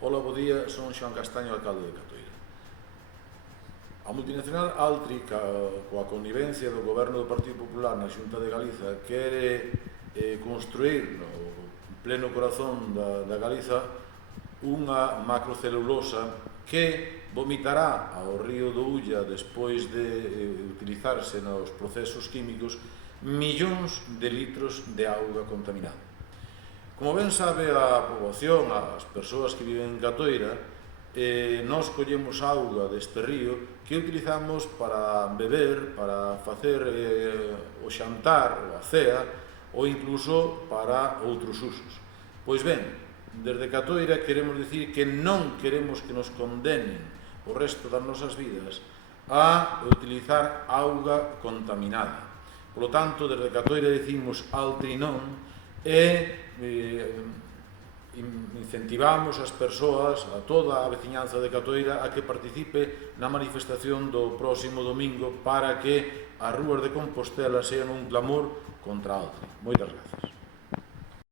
Ola, bo día, son Xoán Castaño, alcalde de Catoira. A multinacional Altri, coa connivencia do goberno do Partido Popular na Xunta de Galiza, quere construir no pleno corazón da Galiza unha macrocelulosa que vomitará ao río do Ulla despois de utilizarse nos procesos químicos millóns de litros de auga contaminada. Como ben sabe a poboación, as persoas que viven en Catoira, nós collemos auga deste río que utilizamos para beber, para facer o xantar, ou a cea, ou incluso para outros usos. Pois ben, desde Catoira queremos dicir que non queremos que nos condenen o resto das nosas vidas a utilizar auga contaminada. Por lo tanto, desde Catoira dicimos Altri non, e incentivamos as persoas, a toda a veciñanza de Catoira, a que participe na manifestación do próximo domingo para que as rúas de Compostela sean un clamor contra Altri. Moitas grazas.